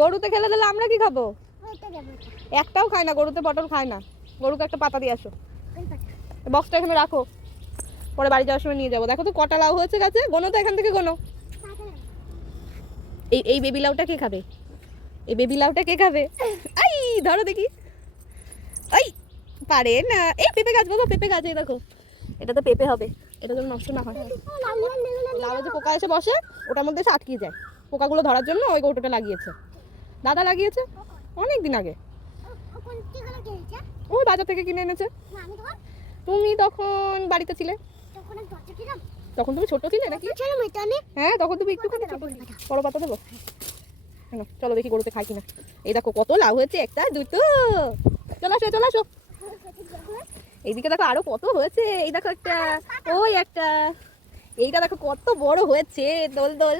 গরুতে খেলে দিলে আমরা কি খাবো? একটাও খায় না, গরুতে পটল খায় না। গরুকে একটা পাতা দিয়ে আসো। বক্সটা এখানে রাখো, পরে বাড়ি যাওয়ার সময় নিয়ে যাবো। দেখো তো কটা লাউ হয়েছে গাছে, গোনো তো এখান থেকে গোনো। এই বেবি লাউটা কে খাবে? এই বেবি লাউটা কে খাবে? আই ধরো দেখি। এই পারে না। এই পেঁপে গাছ বাবা, পেঁপে গাছ। এই দেখো, এটা তো পেঁপে হবে, এটা যেন নষ্ট না হয়। লাউয়ে যে পোকা এসে বসে, ওটার মধ্যে এসে আটকে যায়। পোকাগুলো ধরার জন্য ওই কৌটোটা লাগিয়েছে, দাদা লাগিয়েছে অনেক দিন আগে। ওই বাজার থেকে কিনে এনেছে। তুমি তখন বাড়িতে ছিলে, তখন তুমি ছোট ছিলে নাকি? হ্যাঁ, তখন তুমি একটু বড় পাতা দেবো। চলো দেখি গরুতে খাই কিনা। এই দেখো কত লাউ হয়েছে, একটা দুটো। চলে আসো, চলে আসো। এইদিকে দেখো আরো কত হয়েছে। এই দেখো একটা, ওই একটা, এইটা দেখো কত বড় হয়েছে। দোল দোল।